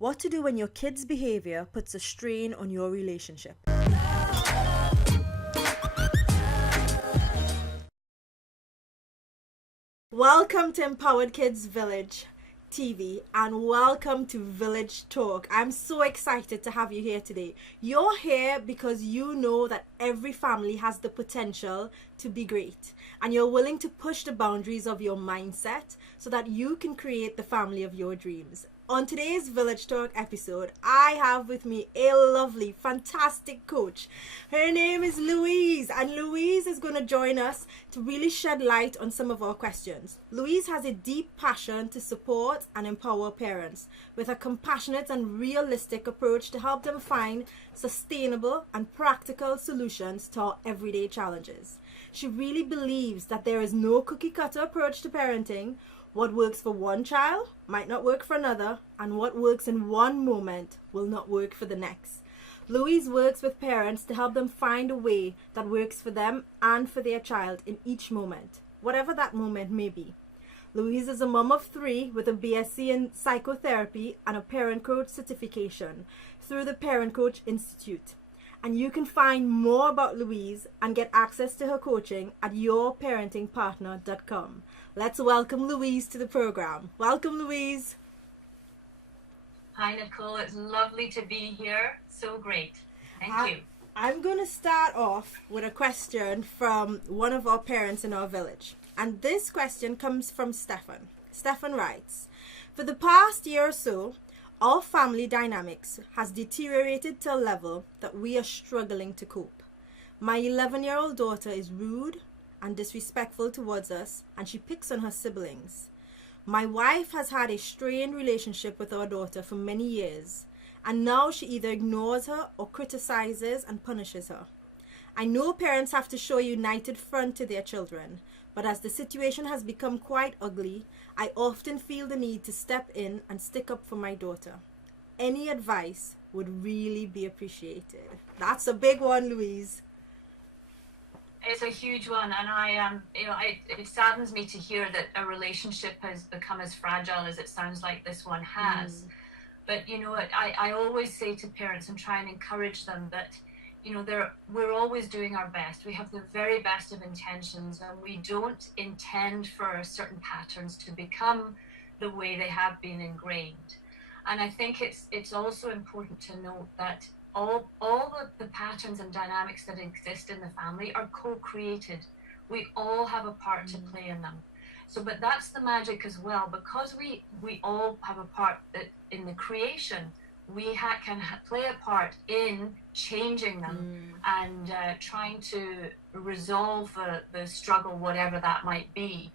What to do when your kid's behavior puts a strain on your relationship. Welcome to Empowered Kids Village TV and welcome to Village Talk. I'm so excited to have you here today. You're here because you know that every family has the potential to be great and you're willing to push the boundaries of your mindset so that you can create the family of your dreams. On today's Village Talk episode, I have with me a lovely, fantastic coach. Her name is Louise, and Louise is going to join us to really shed light on some of our questions. Louise has a deep passion to support and empower parents with a compassionate and realistic approach to help them find sustainable and practical solutions to our everyday challenges. She really believes that there is no cookie-cutter approach to parenting. What works for one child might not work for another, and what works in one moment will not work for the next. Louise works with parents to help them find a way that works for them and for their child in each moment, whatever that moment may be. Louise is a mom of 3 with a BSc in psychotherapy and a parent coach certification through the Parent Coach Institute. And you can find more about Louise and get access to her coaching at yourparentingpartner.com. Let's welcome Louise to the program. Welcome, Louise. Hi, Nicole. It's lovely to be here. So great. Thank you. I'm going to start off with a question from one of our parents in our village. And this question comes from Stefan. Stefan writes, "For the past year or so, our family dynamics has deteriorated to a level that we are struggling to cope. My 11-year-old daughter is rude and disrespectful towards us, and she picks on her siblings. My wife has had a strained relationship with our daughter for many years, and now she either ignores her or criticizes and punishes her. I know parents have to show a united front to their children, but as the situation has become quite ugly, I often feel the need to step in and stick up for my daughter. Any advice would really be appreciated." That's a big one, Louise. It's a huge one, and it saddens me to hear that a relationship has become as fragile as it sounds like this one has. But I always say to parents and try and encourage them that we're always doing our best. We have the very best of intentions, and we don't intend for certain patterns to become the way they have been ingrained. And I think it's also important to note that all the patterns and dynamics that exist in the family are co-created. We all have a part to play in them. But that's the magic as well, because we all have a part in the creation. We can play a part in changing them and trying to resolve the struggle, whatever that might be.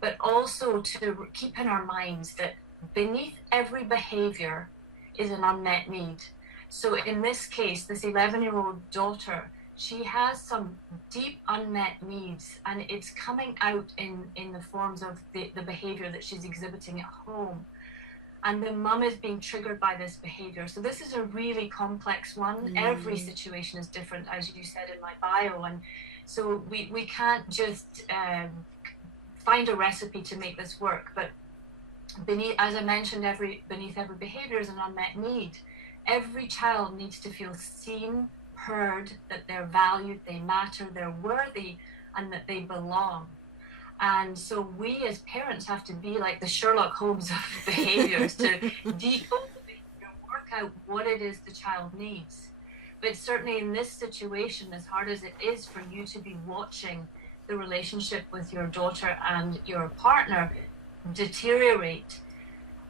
But also to keep in our minds that beneath every behavior is an unmet need. So in this case, this 11-year-old daughter, she has some deep unmet needs, and it's coming out in the forms of the behavior that she's exhibiting at home. And the mum is being triggered by this behavior. So this is a really complex one. Every situation is different, as you said in my bio. And so we can't just find a recipe to make this work. But as I mentioned, beneath every behavior is an unmet need. Every child needs to feel seen, heard, that they're valued, they matter, they're worthy, and that they belong. And so we as parents have to be like the Sherlock Holmes of behaviors to decode the behavior, work out what it is the child needs. But certainly in this situation, as hard as it is for you to be watching the relationship with your daughter and your partner deteriorate,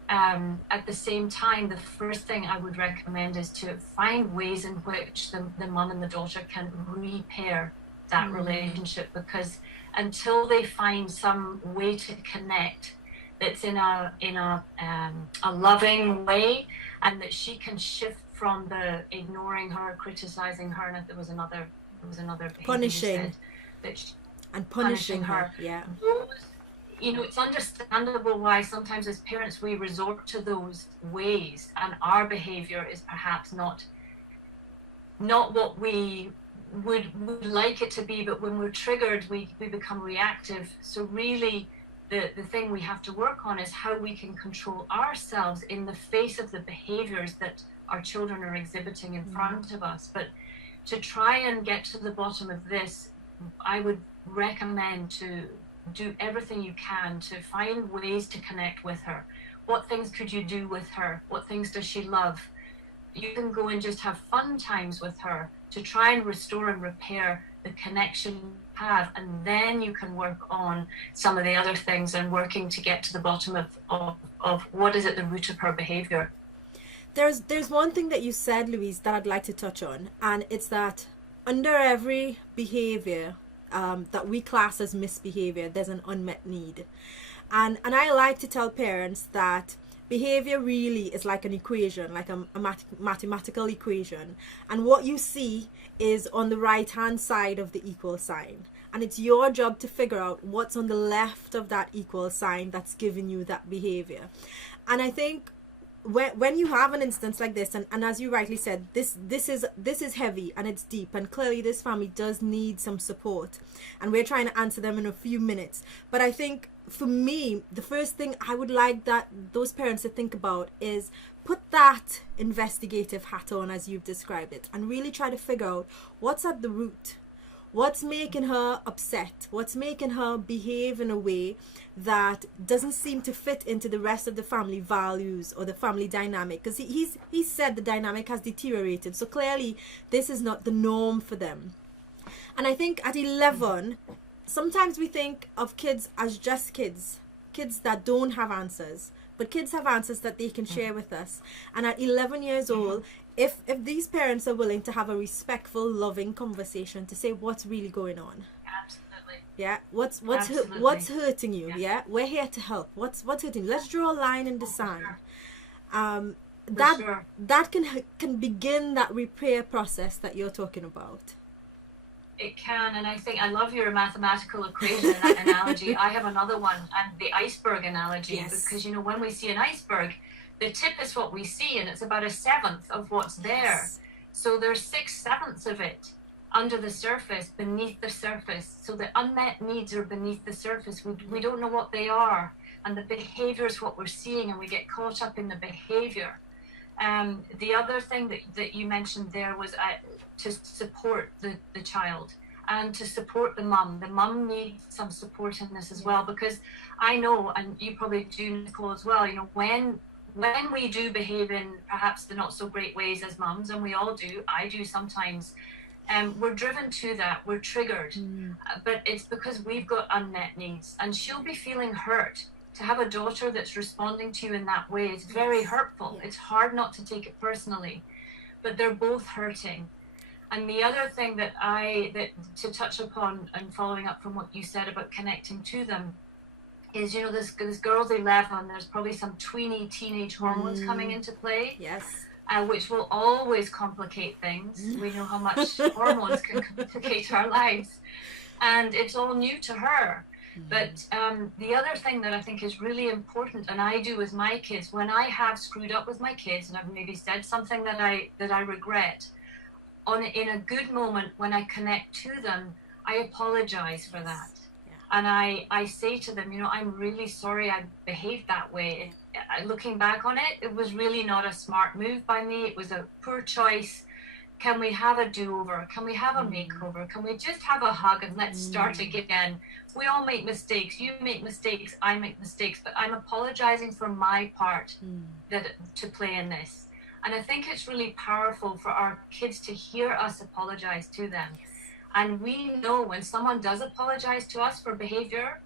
at the same time, the first thing I would recommend is to find ways in which the mum and the daughter can repair that relationship, because until they find some way to connect that's in a loving way, and that she can shift from the ignoring her, criticizing her, and if there was another behavior punishing her. Yeah. It's understandable why sometimes as parents we resort to those ways, and our behavior is perhaps not what we would like it to be, but when we're triggered we become reactive. So really the thing we have to work on is how we can control ourselves in the face of the behaviors that our children are exhibiting in front of us. But to try and get to the bottom of this, I would recommend to do everything you can to find ways to connect with her. What things could you do with her? What things does she love? You can go and just have fun times with her to try and restore and repair the connection you have, and then you can work on some of the other things and working to get to the bottom of what is at the root of her behavior. There's one thing that you said, Louise, that I'd like to touch on, and it's that under every behavior that we class as misbehavior, there's an unmet need. And I like to tell parents that behavior really is like an equation, like a mathematical equation. And what you see is on the right hand side of the equal sign. And it's your job to figure out what's on the left of that equal sign that's giving you that behavior. And I think when you have an instance like this, and as you rightly said, this is heavy and it's deep, and clearly this family does need some support, and we're trying to answer them in a few minutes. But I think for me, the first thing I would like that those parents to think about is put that investigative hat on, as you've described it, and really try to figure out what's at the root. What's making her upset? What's making her behave in a way that doesn't seem to fit into the rest of the family values or the family dynamic? Because he said the dynamic has deteriorated. So clearly this is not the norm for them. And I think at 11, sometimes we think of kids as just kids that don't have answers. But kids have answers that they can share with us. And at 11 years old, if these parents are willing to have a respectful, loving conversation to say what's really going on. Absolutely. Yeah. What's hurting you? Yeah. We're here to help. What's hurting you? Let's draw a line in the sand. That can begin that repair process that you're talking about. It can, and I think I love your mathematical equation and that analogy. I have another one, and the iceberg analogy, Yes. because when we see an iceberg, the tip is what we see, and it's about 1/7 of what's there. Yes. So there's 6/7 of it under the surface, beneath the surface. So the unmet needs are beneath the surface. We don't know what they are, and the behavior is what we're seeing, and we get caught up in the behavior. The other thing that you mentioned there was to support the child and to support the mum. The mum needs some support in this as well, because I know, and you probably do, Nicole, as well, when we do behave in perhaps the not so great ways as mums, and we all do, I do sometimes, we're driven to that, we're triggered, but it's because we've got unmet needs, and she'll be feeling hurt. To have a daughter that's responding to you in that way is very hurtful. Yes. It's hard not to take it personally, but they're both hurting. And the other thing that to touch upon, and following up from what you said about connecting to them, is this girl's 11. There's probably some tweeny teenage hormones coming into play. Yes. Which will always complicate things. We know how much hormones can complicate our lives, and it's all new to her. But the other thing that I think is really important, and I do with my kids, when I have screwed up with my kids and I've maybe said something that I regret, in a good moment when I connect to them, I apologize for that. Yeah. And I say to them, I'm really sorry I behaved that way. Looking back on it, it was really not a smart move by me. It was a poor choice. Can we have a do-over? Can we have a makeover? Can we just have a hug and let's start again? We all make mistakes. You make mistakes. I make mistakes. But I'm apologizing for my part to play in this. And I think it's really powerful for our kids to hear us apologize to them. And we know when someone does apologize to us for behavior,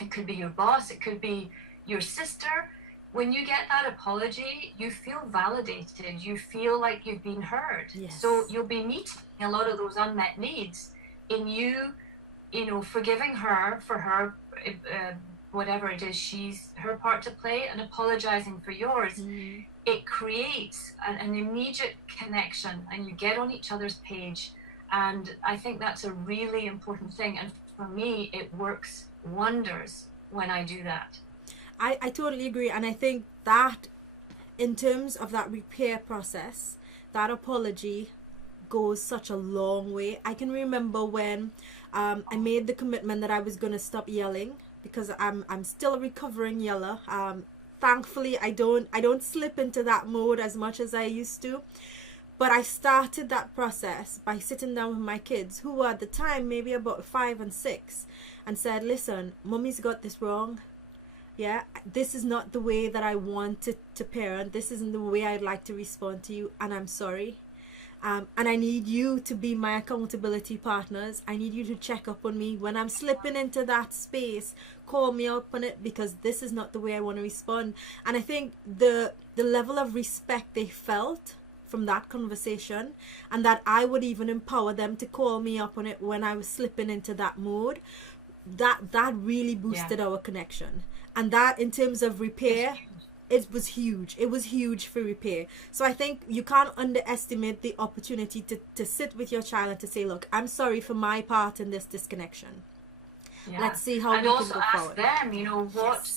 it could be your boss, it could be your sister. When you get that apology, you feel validated. You feel like you've been heard. Yes. So you'll be meeting a lot of those unmet needs in you, forgiving her for her, whatever it is, she's her part to play, and apologizing for yours. It creates an immediate connection, and you get on each other's page. And I think that's a really important thing. And for me, it works wonders when I do that. I totally agree, and I think that in terms of that repair process, that apology goes such a long way. I can remember when I made the commitment that I was going to stop yelling because I'm still a recovering yeller. Thankfully, I don't slip into that mode as much as I used to. But I started that process by sitting down with my kids, who were at the time maybe about 5 and 6, and said, listen, Mummy's got this wrong. Yeah, this is not the way that I want to parent. This isn't the way I'd like to respond to you, and I'm sorry. And I need you to be my accountability partners. I need you to check up on me when I'm slipping into that space. Call me up on it, because this is not the way I want to respond. And I think the level of respect they felt from that conversation, and that I would even empower them to call me up on it when I was slipping into that mode, that really boosted our connection. And that, in terms of repair, it was huge. It was huge for repair. So I think you can't underestimate the opportunity to sit with your child and to say, look, I'm sorry for my part in this disconnection. Yeah. Let's see how we can go forward. And also ask them, what,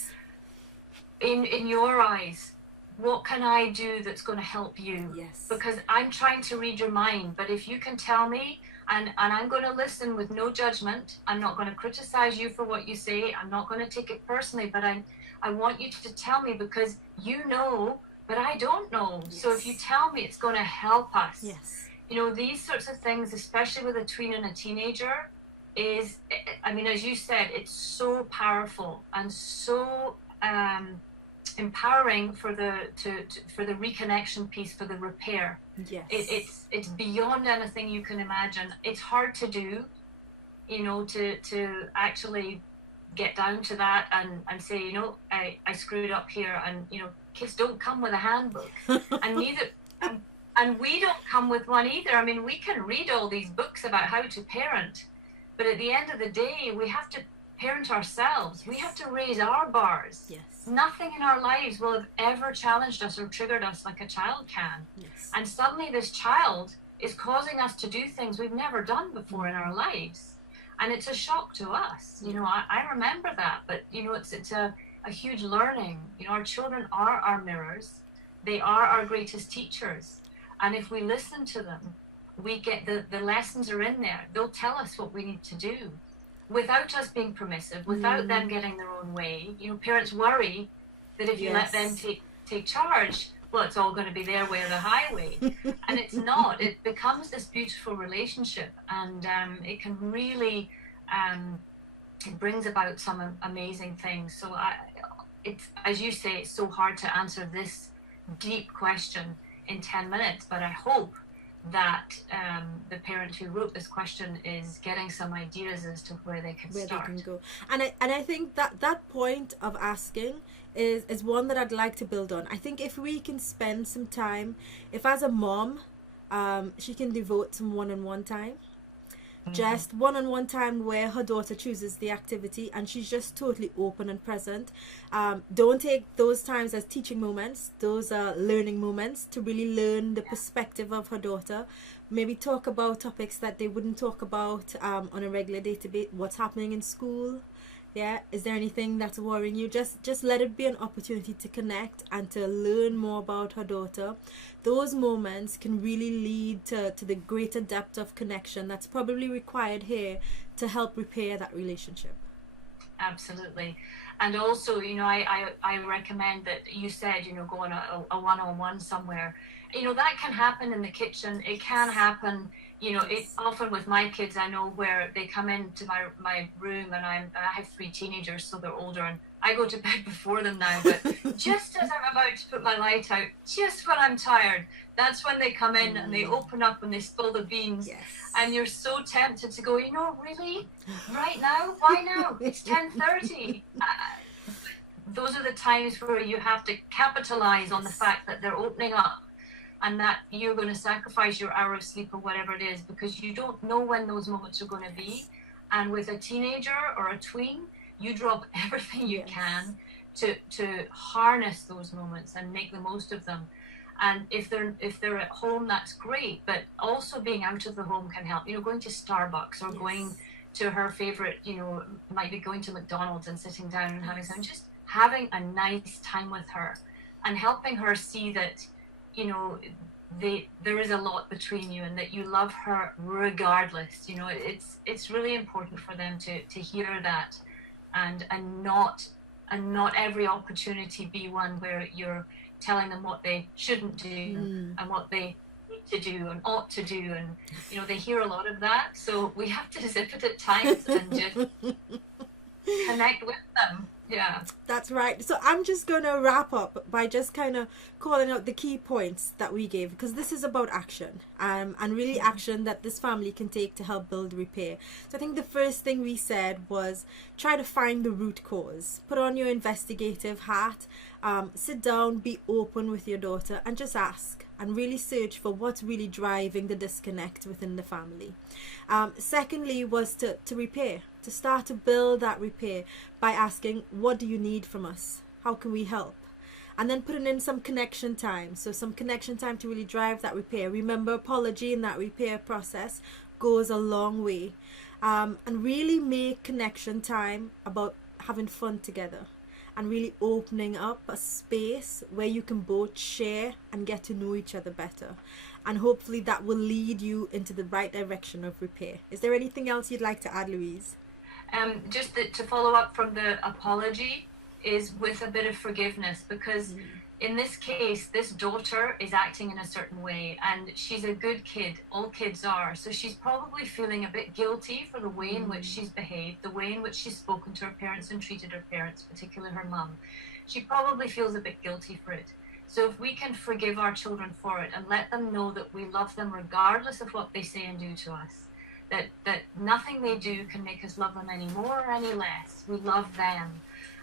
in your eyes, what can I do that's going to help you? Yes. Because I'm trying to read your mind, but if you can tell me, and I'm going to listen with no judgment, I'm not going to criticize you for what you say, I'm not going to take it personally, but I want you to tell me, because you know, but I don't know. Yes. So if you tell me, it's going to help us. Yes. These sorts of things, especially with a tween and a teenager, is, I mean, as you said, it's so powerful and so empowering for the for the reconnection piece, for the repair. Yes. It's beyond anything you can imagine. It's hard to do, to actually get down to that and say, I screwed up here, and kids don't come with a handbook, and neither and we don't come with one either. I mean, we can read all these books about how to parent, but at the end of the day, we have to parent ourselves. Yes. We have to raise our bars. Yes. Nothing in our lives will have ever challenged us or triggered us like a child can. Yes. And suddenly this child is causing us to do things we've never done before in our lives. And it's a shock to us. I remember that, but it's a huge learning. Our children are our mirrors. They are our greatest teachers. And if we listen to them, we get the lessons are in there. They'll tell us what we need to do, without us being permissive, without them getting their own way. Parents worry that if you let them take charge, well, it's all going to be their way or the highway. And it's not. It becomes this beautiful relationship, and it can really, it brings about some amazing things. So it's, as you say, it's so hard to answer this deep question in 10 minutes, but I hope that the parent who wrote this question is getting some ideas as to where they can start. They can go. And I think that point of asking is one that I'd like to build on. I think if we can spend some time, if as a mom, she can devote some one-on-one time, just one-on-one time where her daughter chooses the activity and she's just totally open and present. Don't take those times as teaching moments. Those are learning moments to really learn the perspective of her daughter. Maybe talk about topics that they wouldn't talk about on a regular day-to-day. What's happening in school? Yeah, is there anything that's worrying you? Just let it be an opportunity to connect and to learn more about her daughter. Those moments can really lead to the greater depth of connection that's probably required here to help repair that relationship. Absolutely. And also, I recommend that you said, go on a one-on-one somewhere. That can happen in the kitchen. It can happen, it's often with my kids, I know, where they come into my room, and I have 3 teenagers, so they're older, and I go to bed before them now, but just as I'm about to put my light out, just when I'm tired, that's when they come in and they open up and they spill the beans. Yes. And you're so tempted to go, really? Right now? Why now? It's 10:30. Those are the times where you have to capitalize on the fact that they're opening up, and that you're going to sacrifice your hour of sleep or whatever it is, because you don't know when those moments are going to be. And with a teenager or a tween, you drop everything you can to harness those moments and make the most of them. And if they're at home, that's great, but also being out of the home can help. Going to Starbucks or going to her favorite, might be going to McDonald's and sitting down and having some, just having a nice time with her and helping her see that there is a lot between you and that you love her regardless. It's really important for them to hear that and not every opportunity be one where you're telling them what they shouldn't do and what they need to do and ought to do, and they hear a lot of that. So we have to zip it at times and just connect with them. Yeah, that's right. So I'm just going to wrap up by just kind of calling out the key points that we gave, because this is about action, and really action that this family can take to help build repair. So I think the first thing we said was try to find the root cause. Put on your investigative hat, sit down, be open with your daughter, and just ask and really search for what's really driving the disconnect within the family. Secondly was to repair, to start to build that repair by asking, what do you need from us? How can we help? And then putting in some connection time. So some connection time to really drive that repair. Remember, apology in that repair process goes a long way. And really make connection time about having fun together, and really opening up a space where you can both share and get to know each other better. And hopefully that will lead you into the right direction of repair. Is there anything else you'd like to add, Louise? Just to follow up from the apology is with a bit of forgiveness, because in this case, this daughter is acting in a certain way, and she's a good kid. All kids are. So she's probably feeling a bit guilty for the way in which she's behaved, the way in which she's spoken to her parents and treated her parents, particularly her mum. She probably feels a bit guilty for it. So if we can forgive our children for it and let them know that we love them regardless of what they say and do to us, that nothing they do can make us love them any more or any less. We love them,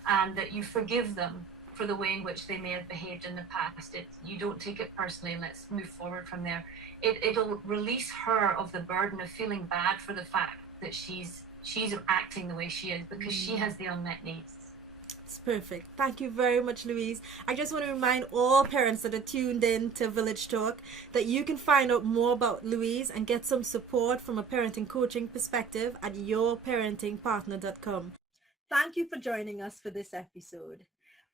and that you forgive them for the way in which they may have behaved in the past. You don't take it personally, and let's move forward from there. It'll release her of the burden of feeling bad for the fact that she's acting the way she is, because she has the unmet needs. It's perfect. Thank you very much, Louise. I just want to remind all parents that are tuned in to Village Talk that you can find out more about Louise and get some support from a parenting coaching perspective at yourparentingpartner.com. Thank you for joining us for this episode.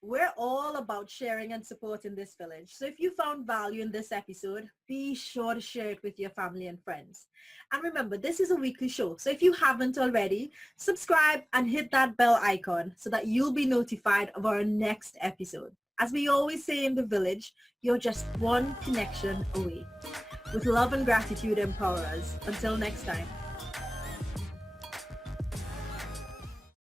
We're all about sharing and supporting this village. So if you found value in this episode, be sure to share it with your family and friends. And remember, this is a weekly show. So if you haven't already, subscribe and hit that bell icon so that you'll be notified of our next episode. As we always say in the village, you're just one connection away. With love and gratitude, empower us. Until next time.